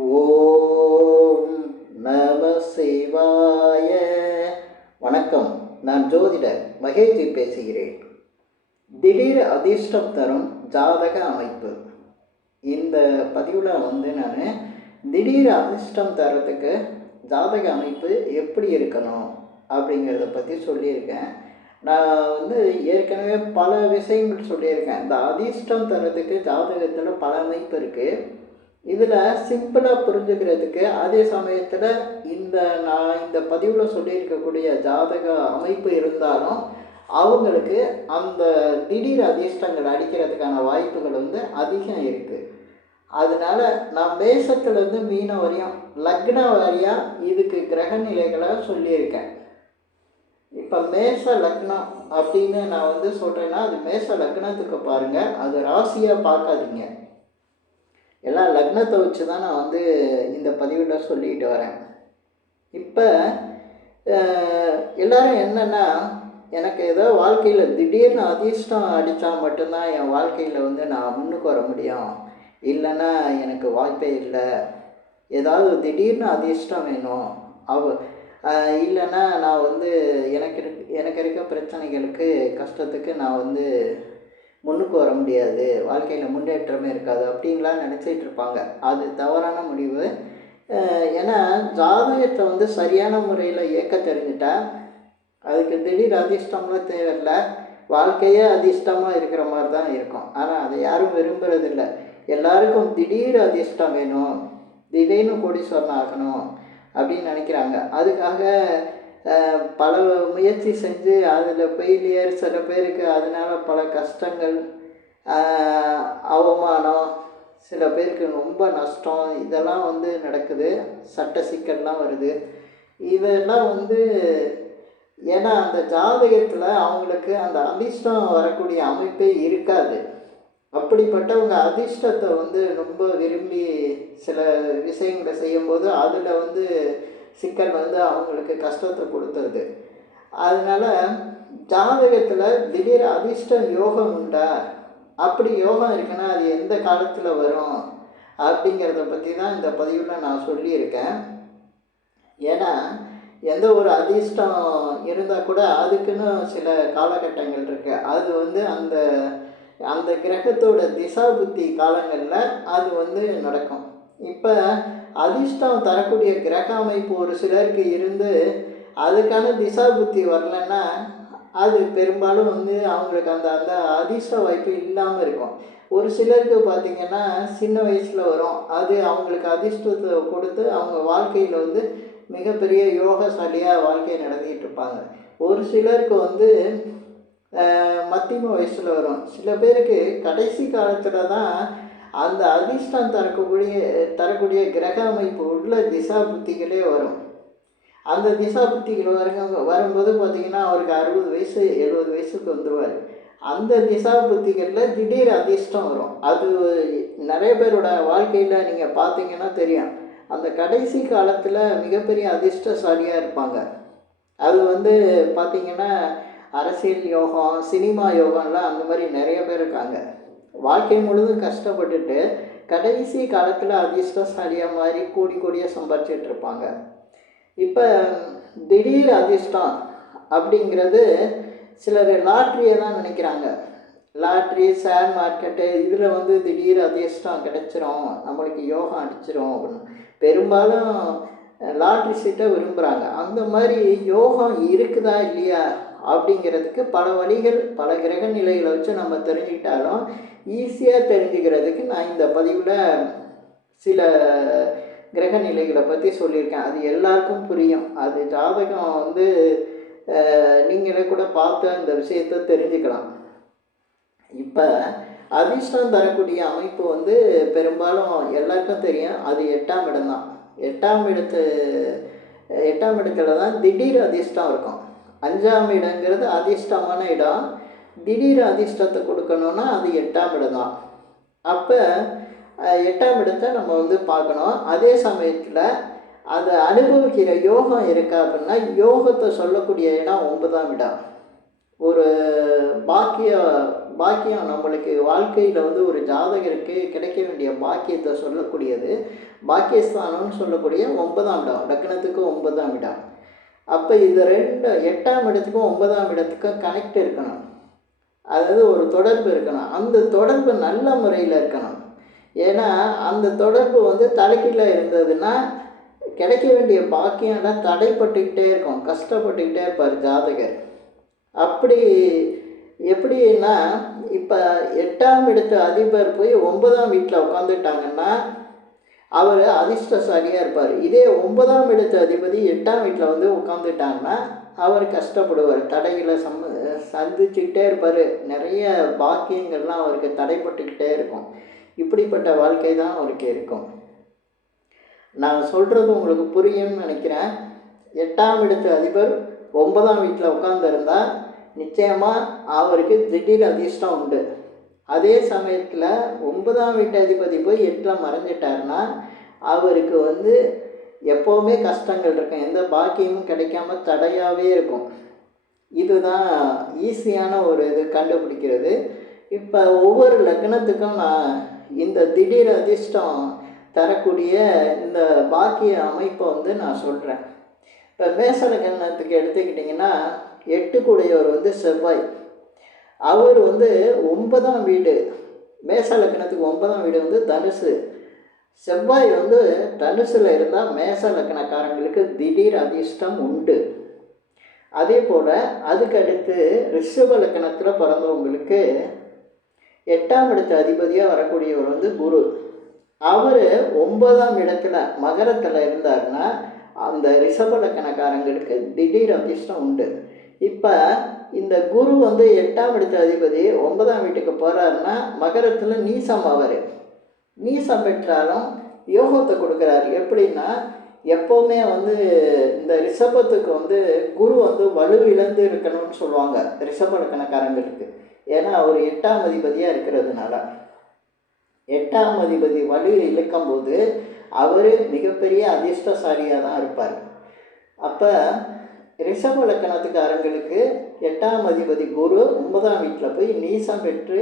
ஓம் நம சிவாய. வணக்கம். நான் ஜோதிடர் மகேஜி பேசுகிறேன். திடீர் அதிர்ஷ்டம் தரும் ஜாதக அமைப்பு. இந்த பதிவில் வந்து நான் திடீர் அதிர்ஷ்டம் தரத்துக்கு ஜாதக அமைப்பு எப்படி இருக்கணும் அப்படிங்கிறத பற்றி சொல்லியிருக்கேன். நான் வந்து ஏற்கனவே பல விஷயங்கள் சொல்லியிருக்கேன். இந்த அதிர்ஷ்டம் தரத்துக்கு ஜாதகத்தில் பல அமைப்பு இருக்குது இதில் சிம்பிளாக புரிஞ்சுக்கிறதுக்கு அதே சமயத்தில் இந்த நான் இந்த பதிவில் சொல்லியிருக்கக்கூடிய ஜாதக அமைப்பு இருந்தாலும் அவங்களுக்கு அந்த திடீர் அதிர்ஷ்டங்கள் அடிக்கிறதுக்கான வாய்ப்புகள் வந்து அதிகம் இருக்குது அதனால் நான் மேசத்துலேருந்து மீன வரையும் லக்ன வாரியாக இதுக்கு கிரக நிலைகளை சொல்லியிருக்கேன். இப்போ மேச லக்னம் அப்படின்னு நான் வந்து சொல்கிறேன்னா அது மேச லக்னத்துக்கு பாருங்கள் அது ராசியாக பார்க்காதீங்க. எல்லாம் லக்னத்தை வச்சு தான் நான் வந்து இந்த பதிவில் சொல்லிக்கிட்டு வரேன். இப்போ எல்லாரும் என்னென்னா எனக்கு ஏதோ வாழ்க்கையில் திடீர்னு அதிர்ஷ்டம் அடித்தா மட்டும்தான் என் வாழ்க்கையில் வந்து நான் முன்னுக்கு வர முடியும். இல்லைன்னா எனக்கு வாய்ப்பே இல்லை. ஏதாவது திடீர்னு அதிர்ஷ்டம் வேணும். அவ இல்லைன்னா நான் வந்து எனக்கு எனக்கு இருக்க பிரச்சனைகளுக்கு கஷ்டத்துக்கு நான் வந்து முன்னுக்கு வர முடியாது வாழ்க்கையில் முன்னேற்றமே இருக்காது அப்படின்லாம் நினச்சிட்டு இருப்பாங்க. அது தவறான முடிவு. ஏன்னா ஜாதகத்தை வந்து சரியான முறையில் இயக்க தெரிஞ்சுட்டா அதுக்கு திடீர் அதிர்ஷ்டம்லாம் தேவையில்லை. வாழ்க்கையே அதிர்ஷ்டமாக இருக்கிற மாதிரி தான் இருக்கும். ஆனால் அதை யாரும் விரும்புகிறதில்ல எல்லாருக்கும் திடீர் அதிர்ஷ்டம் வேணும். திடீர்னு கோடீஸ்வரன் ஆகணும் அப்படின்னு நினைக்கிறாங்க. அதுக்காக பல முயற்சி செஞ்சு அதில் ஃபெயிலியர் சில பேருக்கு அதனால் பல கஷ்டங்கள் அவமானம் சில பேருக்கு ரொம்ப நஷ்டம் இதெல்லாம் வந்து நடக்குது. சட்ட சிக்கல்லாம் வருது. இதெல்லாம் வந்து ஏன்னா அந்த ஜாதகத்தில் அவங்களுக்கு அந்த அதிர்ஷ்டம் வரக்கூடிய அமைப்பே இருக்காது. அப்படிப்பட்டவங்க அதிர்ஷ்டத்தை வந்து ரொம்ப விரும்பி சில விஷயங்களை செய்யும்போது அதில் வந்து சிக்கல் வந்து அவங்களுக்கு கஷ்டத்தை கொடுத்துருது அதனால் ஜாதகத்தில் திடீர் அதிர்ஷ்டம் யோகம் உண்டா? அப்படி யோகம் இருக்குன்னா அது எந்த காலத்தில் வரும்? அப்படிங்கிறத பற்றி தான் இந்த பதிவில் நான் சொல்லியிருக்கேன். ஏன்னா எந்த ஒரு அதிர்ஷ்டம் இருந்தால் கூட அதுக்குன்னு சில காலகட்டங்கள் இருக்குது அது வந்து அந்த அந்த கிரகத்தோட திசா புத்தி காலங்களில் அது வந்து நடக்கும். இப்போ அதிர்ஷ்டம் தரக்கூடிய கிரக அமைப்பு ஒரு சிலருக்கு இருந்து அதுக்கான திசா புத்தி வரலன்னா அது பெரும்பாலும் வந்து அவங்களுக்கு அந்த அந்த அதிர்ஷ்ட வாய்ப்பு இல்லாமல் இருக்கும். ஒரு சிலருக்கு பார்த்திங்கன்னா சின்ன வயசில் வரும். அது அவங்களுக்கு அதிர்ஷ்டத்தை கொடுத்து அவங்க வாழ்க்கையில் வந்து மிகப்பெரிய யோகசாலியாக வாழ்க்கையை நடத்திட்டு இருப்பாங்க. ஒரு சிலருக்கு வந்து மத்தியம வயசில் வரும். சில பேருக்கு கடைசி காலத்தில் தான் அந்த அதிர்ஷ்டம் தரக்கூடிய தரக்கூடிய கிரக அமைப்பு உள்ள திசா புத்திகளே வரும். அந்த திசா புத்திகள் வருங்க வரும்போது பார்த்திங்கன்னா அவருக்கு அறுபது வயசு எழுபது வயசுக்கு வந்துடுவார் அந்த திசா புத்திகளில் திடீர் அதிர்ஷ்டம் வரும். அது நிறைய பேரோட வாழ்க்கையில் நீங்கள் பார்த்தீங்கன்னா தெரியும். அந்த கடைசி காலத்தில் மிகப்பெரிய அதிர்ஷ்டசாலியாக இருப்பாங்க. அது வந்து பார்த்திங்கன்னா அரசியல் யோகம் சினிமா யோகம்லாம் அந்த மாதிரி நிறைய பேர் இருக்காங்க. வாழ்க்கை முழுதும் கஷ்டப்பட்டுட்டு கடைசி காலத்தில் அதிர்ஷ்டசாலியாக மாதிரி கோடி கூடியாக சம்பாரிச்சிட்டு இருப்பாங்க. இப்போ திடீர் அதிர்ஷ்டம் அப்படிங்கிறது சிலர் லாட்ரியை தான் நினைக்கிறாங்க. லாட்ரி ஷேர் மார்க்கெட்டு இதில் வந்து திடீர் அதிர்ஷ்டம் கிடச்சிரும். நம்மளுக்கு யோகம் அடிச்சிரும் அப்படின்னு. பெரும்பாலும் லாட்ரி சீட்டை விரும்புகிறாங்க அந்த மாதிரி யோகம் இருக்குதா இல்லையா? அப்படிங்கிறதுக்கு பல வழிகள் பல கிரக நிலைகளை வச்சு நம்ம தெரிஞ்சுக்கிட்டாலும் ஈஸியாக தெரிஞ்சுக்கிறதுக்கு நான் இந்த பதிவில் சில கிரக நிலைகளை பற்றி சொல்லியிருக்கேன். அது எல்லாருக்கும் புரியும். அது ஜாதகம் வந்து நீங்களே கூட பார்த்து அந்த விஷயத்தை தெரிஞ்சுக்கலாம். இப்போ அதிர்ஷ்டம் தரக்கூடிய அமைப்பு வந்து பெரும்பாலும் எல்லாருக்கும் தெரியும். அது எட்டாம் இடம் தான். எட்டாம் இடத்து எட்டாம் இடத்துல தான் திடீர் அதிர்ஷ்டம் இருக்கும். அஞ்சாம் இடங்கிறது அதிர்ஷ்டமான இடம். திடீர் அதிர்ஷ்டத்தை கொடுக்கணுன்னா அது எட்டாம் இடம் தான் அப்போ எட்டாம் இடத்தை நம்ம வந்து பார்க்கணும். அதே சமயத்தில் அதை அனுபவிக்கிற யோகம் இருக்கா அப்படின்னா யோகத்தை சொல்லக்கூடிய இடம் ஒன்பதாம் இடம். ஒரு பாக்கிய பாக்கியம் நம்மளுக்கு வாழ்க்கையில் வந்து ஒரு ஜாதகருக்கு கிடைக்க வேண்டிய பாக்கியத்தை சொல்லக்கூடியது. பாக்கியஸ்தானம்னு சொல்லக்கூடிய ஒன்பதாம் இடம் லக்னத்துக்கு ஒன்பதாம் இடம். அப்போ இது ரெண்டு எட்டாம் இடத்துக்கும் ஒன்பதாம் இடத்துக்கும் கனெக்ட் இருக்கணும். அதாவது ஒரு தொடர்பு இருக்கணும். அந்த தொடர்பு நல்ல முறையில் இருக்கணும். ஏன்னா அந்த தொடர்பு வந்து தலைக்கீழ இருந்ததுன்னா கிடைக்க வேண்டிய பாக்கியம்லாம் தடைப்பட்டுக்கிட்டே இருக்கும். கஷ்டப்பட்டுக்கிட்டே இருப்பார் ஜாதகர். அப்படி எப்படின்னா இப்போ எட்டாம் இடத்து அதிபர் போய் ஒன்பதாம் வீட்டில் உட்காந்துட்டாங்கன்னா அவர் அதிர்ஷ்டசாலியாக இருப்பார். இதே ஒன்பதாம் இடத்து அதிபதி எட்டாம் வீட்டில் வந்து உட்காந்துட்டாங்கன்னா அவர் கஷ்டப்படுவார். தடைகளை சம்ம சந்திச்சுக்கிட்டே இருப்பார். நிறைய பாக்கியங்கள்லாம் அவருக்கு தடைப்பட்டுக்கிட்டே இருக்கும். இப்படிப்பட்ட வாழ்க்கை தான் அவருக்கு இருக்கும். நான் சொல்கிறது உங்களுக்கு புரியும்னு நினைக்கிறேன். எட்டாம் இடத்து அதிபர் ஒன்பதாம் வீட்டில் உட்காந்துருந்தா நிச்சயமாக அவருக்கு திடீர் அதிர்ஷ்டம் உண்டு. அதே சமயத்தில் ஒன்பதாம் வீட்டு அதிபதி போய் எட்டில் மறைஞ்சிட்டாருன்னா அவருக்கு வந்து எப்போவுமே கஷ்டங்கள் இருக்கும். எந்த பாக்கியமும் கிடைக்காம தடையாகவே இருக்கும். இதுதான் ஈஸியான ஒரு இது கண்டுபிடிக்கிறது. இப்போ ஒவ்வொரு லக்னத்துக்கும் நான் இந்த திடீர் அதிர்ஷ்டம் தரக்கூடிய இந்த பாக்கிய அமைப்பை வந்து நான் சொல்கிறேன் இப்போ மேச லக்னத்துக்கு எடுத்துக்கிட்டிங்கன்னா எட்டுக்குடையவர் வந்து செவ்வாய். அவர் வந்து ஒன்பதாம் வீடு. மேசலக்கணத்துக்கு ஒன்பதாம் வீடு வந்து தனுசு. செவ்வாய் வந்து தனுசில் இருந்தால் மேசலக்கணக்காரங்களுக்கு திடீர் அதிர்ஷ்டம் உண்டு. அதே போல் அதுக்கு அடுத்து ரிஷப லக்கணத்தில் பிறந்தவங்களுக்கு எட்டாம் இடத்து அதிபதியாக வரக்கூடியவர் வந்து குரு. அவர் ஒன்பதாம் இடத்துல மகரத்தில் இருந்தாருன்னா அந்த ரிஷப லக்கணக்காரங்களுக்கு திடீர் அதிர்ஷ்டம் உண்டு. இப்போ இந்த குரு வந்து எட்டாம் இடத்து அதிபதி ஒன்பதாம் வீட்டுக்கு போகிறாருன்னா மகரத்தில் நீசம் அவர் நீசம் பெற்றாலும் யோகத்தை கொடுக்குறாரு. எப்படின்னா எப்போவுமே வந்து இந்த ரிஷபத்துக்கு வந்து குரு வந்து வலு இழந்து இருக்கணும்னு சொல்லுவாங்க ரிஷப லக்கணக்காரங்களுக்கு. ஏன்னா அவர் எட்டாம் அதிபதியாக இருக்கிறதுனால. எட்டாம் அதிபதி வலு இழுக்கும்போது அவர் மிகப்பெரிய அதிர்ஷ்டசாலியாக தான் இருப்பார். அப்போ ரிஷப லக்கணத்துக்காரங்களுக்கு எட்டாம் அதிபதி குரு ஒன்பதாம் வீட்டில் போய் நீசம் பெற்று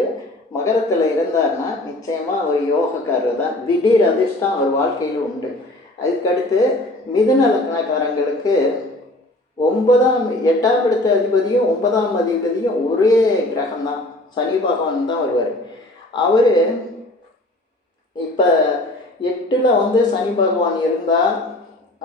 மகரத்தில் இருந்தார்னா நிச்சயமாக அவர் யோகக்காரர் தான். திடீர் அதிர்ஷ்டம் அவர் வாழ்க்கையில் உண்டு. அதுக்கடுத்து மிதுன லக்னக்காரங்களுக்கு ஒன்பதாம் எட்டாம் இடத்த அதிபதியும் ஒன்பதாம் அதிபதியும் ஒரே கிரகம்தான் சனி பகவான் தான் வருவார். அவர் இப்போ எட்டில் வந்து சனி பகவான் இருந்தால்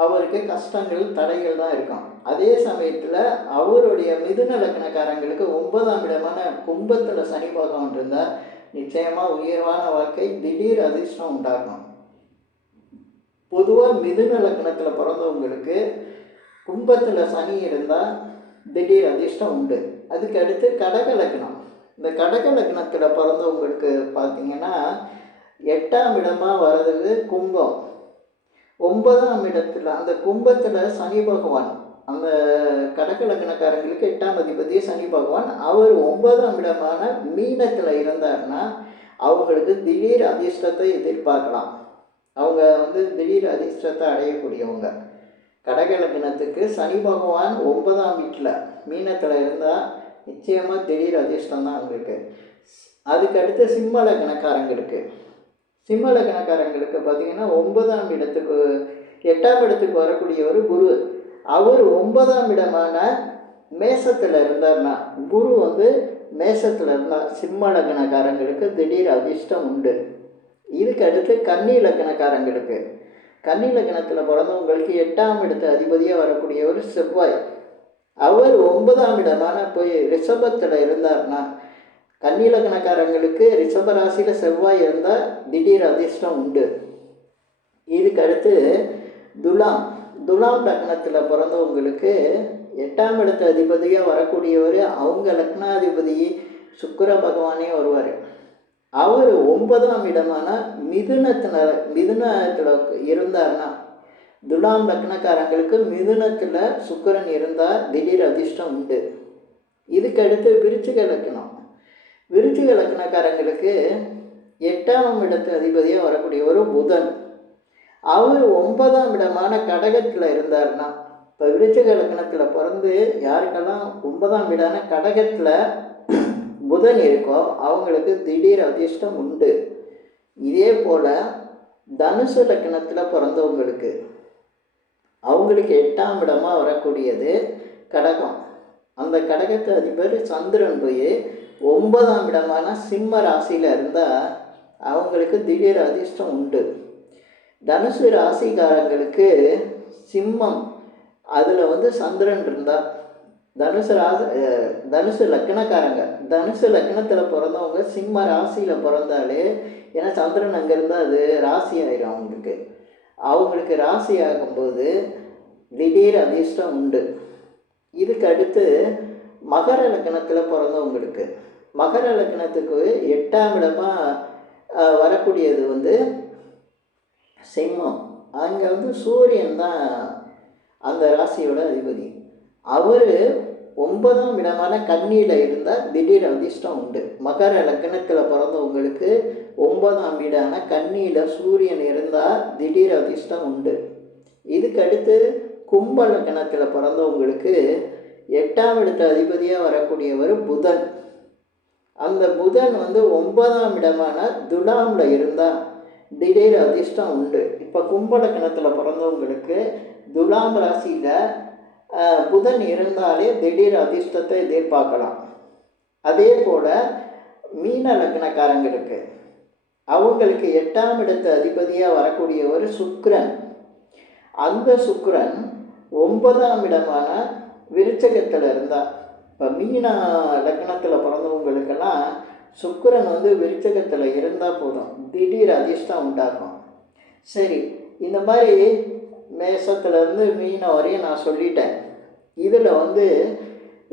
அவருக்கு கஷ்டங்கள் தடைகள் தான் இருக்கும். அதே சமயத்தில் அவருடைய மிதுன லக்னக்காரங்களுக்கு ஒன்பதாம் இடமான கும்பத்தில் சனி பகவான் இருந்தால் நிச்சயமாக உயர்வான வாழ்க்கை திடீர் அதிர்ஷ்டம் உண்டாகும். பொதுவாக மிதுன லக்னத்தில் பிறந்தவங்களுக்கு கும்பத்தில் சனி இருந்தால் திடீர் அதிர்ஷ்டம் உண்டு. அதுக்கு அடுத்து கடக லக்னம். இந்த கடக லக்னத்தில் பிறந்தவங்களுக்கு பார்த்தீங்கன்னா எட்டாம் இடமாக வர்றதுக்கு கும்பம். ஒன்பதாம் இடத்துல அந்த கும்பத்தில் சனி பகவான் அந்த கடக லக்னக்காரங்களுக்கு எட்டாம் அதிபதி சனி பகவான். அவர் ஒன்பதாம் இடமான மீனத்தில் இருந்தார்னா அவங்களுக்கு திடீர் அதிர்ஷ்டத்தை எதிர்பார்க்கலாம். அவங்க வந்து திடீர் அதிர்ஷ்டத்தை அடையக்கூடியவங்க. கடக லக்னத்துக்கு சனி பகவான் ஒன்பதாம் வீட்டில் மீனத்தில் இருந்தால் நிச்சயமாக திடீர் அதிர்ஷ்டம் தான் அவங்களுக்கு அதுக்கடுத்து சிம்ம லக்னக்காரங்களுக்கு சிம்ம லக்னக்காரங்களுக்கு பார்த்தீங்கன்னா ஒன்பதாம் இடத்துக்கு எட்டாம் இடத்துக்கு வரக்கூடியவர் குரு. அவர் ஒன்பதாம் இடமான மேசத்தில் இருந்தார்னா குரு வந்து மேசத்தில் இருந்தார் சிம்ம லக்னக்காரங்களுக்கு திடீர் அதிர்ஷ்டம் உண்டு. இதுக்கு அடுத்து கன்னி லக்னக்காரங்களுக்கு. கன்னி லக்னத்தில் பிறந்தவங்களுக்கு எட்டாம் இடத்து அதிபதியாக வரக்கூடியவர் செவ்வாய். அவர் ஒன்பதாம் இடமான போய் ரிஷபத்தில் இருந்தார்னா கன்னி ரிஷபராசியில் செவ்வாய் இருந்தால் திடீர் அதிர்ஷ்டம் உண்டு. இதுக்கடுத்து துலாம். துலாம் லக்னத்தில் பிறந்தவங்களுக்கு எட்டாம் இடத்து அதிபதியாக வரக்கூடியவர் அவங்க லக்னாதிபதி சுக்கர பகவானே வருவார். அவர் ஒன்பதாம் இடமான மிதுனத்தில் மிதுனத்தில் இருந்தார்னா துலாம் லக்னக்காரங்களுக்கு மிதுனத்தில் சுக்கரன் இருந்தால் திடீர் அதிர்ஷ்டம் உண்டு. இதுக்கடுத்து விருச்சிக லக்னம். விருச்சிக லக்னக்காரங்களுக்கு எட்டாம் இடத்து அதிபதியாக வரக்கூடிய ஒரு புதன். அவர் ஒன்பதாம் இடமான கடகத்தில் இருந்தார்னா இப்போ விருச்சிக லக்னத்தில் பிறந்து யாருக்கெல்லாம் ஒன்பதாம் வீடான கடகத்தில் புதன் இருக்கோ அவங்களுக்கு திடீர் அதிர்ஷ்டம் உண்டு. இதே போல் தனுசு லக்கணத்தில் பிறந்தவங்களுக்கு அவங்களுக்கு எட்டாம் இடமாக வரக்கூடியது கடகம். அந்த கடகத்து அதிபர் சந்திரன் போய் ஒன்பதாம் இடமான சிம்ம ராசியில் இருந்தால் அவங்களுக்கு திடீர் அதிர்ஷ்டம் உண்டு. தனுசு ராசிக்காரங்களுக்கு சிம்மம் அதில் வந்து சந்திரன் இருந்தால் தனுசு ராசி தனுசு லக்னக்காரங்க. தனுசு லக்னத்தில் பிறந்தவங்க சிம்ம ராசியில் பிறந்தாலே ஏன்னா சந்திரன் அங்கே இருந்தால் அது ராசி ஆயிரும் அவங்களுக்கு. அவங்களுக்கு ராசி ஆகும்போது திடீர் அதிர்ஷ்டம் உண்டு. இதுக்கு அடுத்து மகர லக்னத்தில் பிறந்தவங்களுக்கு. மகர லக்னத்துக்கு எட்டாம் இடமாக வரக்கூடியது வந்து சிம்மம். அங்கே வந்து சூரியன் தான் அந்த ராசியோட அதிபதி. அவர் ஒன்பதாம் இடமான கன்னியில் இருந்தால் திடீர் அதிர்ஷ்டம் உண்டு. மகர லக்னத்தில் பிறந்தவங்களுக்கு ஒன்பதாம் வீடான கன்னியில் சூரியன் இருந்தால் திடீர் அதிர்ஷ்டம் உண்டு. இதுக்கடுத்து கும்ப லக்னத்தில் பிறந்தவங்களுக்கு எட்டாம் இடத்து அதிபதியாக வரக்கூடியவர் புதன். அந்த புதன் வந்து ஒன்பதாம் இடமான துலாமில் இருந்தால் திடீர் அதிர்ஷ்டம் உண்டு. இப்போ கும்பலக்கணத்தில் பிறந்தவங்களுக்கு துலாம் ராசியில் புதன் இருந்தாலே திடீர் அதிர்ஷ்டத்தை எதிர்பார்க்கலாம். அதே போல் மீன லக்னக்காரங்களுக்கு அவங்களுக்கு எட்டாம் இடத்து அதிபதியாக வரக்கூடிய ஒரு சுக்ரன் அந்த சுக்ரன் ஒன்பதாம் இடமான விருச்சகத்தில் இருந்தால் இப்போ மீன லக்னத்தில் பிறந்தவங்களுக்கெல்லாம் சுக்கரன் வந்து விருச்சகத்தில் இருந்தால் போதும். திடீர் அதிர்ஷ்டம் உண்டாகும். சரி இந்த மாதிரி மேசத்துலேருந்து மீன வரையும் நான் சொல்லிட்டேன். இதில் வந்து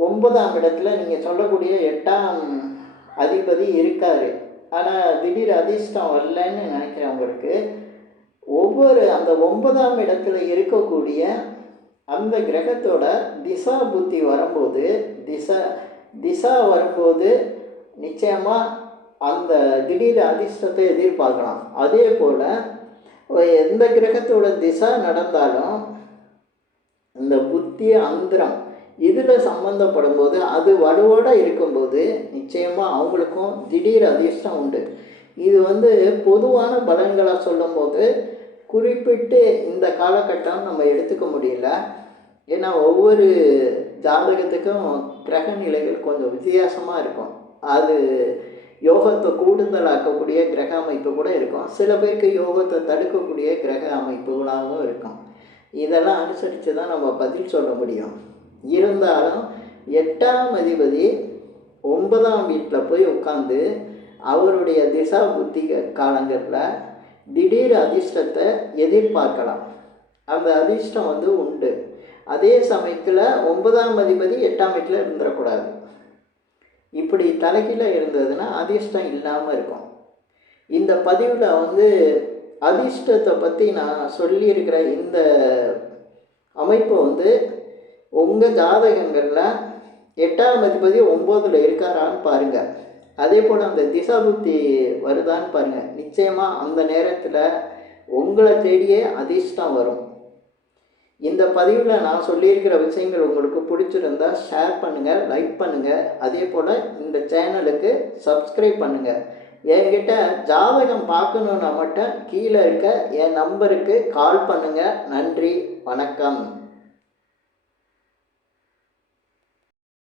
ஒன்பதாம் இடத்துல நீங்கள் சொல்லக்கூடிய எட்டாம் அதிபதி இருக்கார். ஆனால் திடீர் அதிர்ஷ்டம் வரலன்னு நினைக்கிறவங்களுக்கு ஒவ்வொரு அந்த ஒன்பதாம் இடத்துல இருக்கக்கூடிய அந்த கிரகத்தோட திசா புத்தி வரும்போது திசா திசா வரும்போது நிச்சயமாக அந்த திடீர் அதிர்ஷ்டத்தை எதிர்பார்க்கலாம். அதே போல் எந்த கிரகத்தோட திசா நடந்தாலும் இந்த புத்தி அந்திரம் இதில் சம்மந்தப்படும் போது அது வலுவோட இருக்கும்போது நிச்சயமாக அவங்களுக்கும் திடீர் அதிர்ஷ்டம் உண்டு. இது வந்து பொதுவான பலன்களாக சொல்லும்போது குறிப்பிட்டு இந்த காலகட்டம் நம்ம எடுத்துக்க முடியல. ஏன்னா ஒவ்வொரு ஜாதகத்துக்கும் கிரக நிலைகள் கொஞ்சம் வித்தியாசமாக இருக்கும். அது யோகத்தை கூடுதலாக்கக்கூடிய கிரக அமைப்பு கூட இருக்கும். சில பேருக்கு யோகத்தை தடுக்கக்கூடிய கிரக அமைப்புகளாகவும் இருக்கும். இதெல்லாம் அனுசரித்து தான் நம்ம பதில் சொல்ல முடியும். இருந்தாலும் எட்டாம் அதிபதி ஒன்பதாம் வீட்டில் போய் உட்காந்து அவருடைய திசா புத்தி காலங்களில் திடீர் அதிர்ஷ்டத்தை எதிர்பார்க்கலாம். அந்த அதிர்ஷ்டம் வந்து உண்டு. அதே சமயத்தில் ஒன்பதாம் அதிபதி எட்டாம் வீட்டில் இருந்துடக்கூடாது இப்படி தலைகீழ இருந்ததுன்னா அதிர்ஷ்டம் இல்லாமல் இருக்கும். இந்த பதிவில் வந்து அதிர்ஷ்டத்தை பற்றி நான் சொல்லியிருக்கிற இந்த அமைப்பு வந்து உங்கள் ஜாதகங்களில் எட்டாம் அதிபதி ஒம்போதில் இருக்காரான்னு பாருங்கள் அதே போல் அந்த திசாபுக்தி வருதான்னு பாருங்கள் நிச்சயமாக அந்த நேரத்தில் உங்களை தேடியே அதிர்ஷ்டம் வரும். இந்த பதிவில் நான் சொல்லியிருக்கிற விஷயங்கள் உங்களுக்கு பிடிச்சிருந்தா ஷேர் பண்ணுங்கள் லைக் பண்ணுங்கள் அதே போல் இந்த சேனலுக்கு சப்ஸ்கிரைப் பண்ணுங்கள் என்கிட்ட ஜாதகம் பார்க்கணுன்னா மட்டும் கீழே இருக்க என் நம்பருக்கு கால் பண்ணுங்கள் நன்றி வணக்கம்.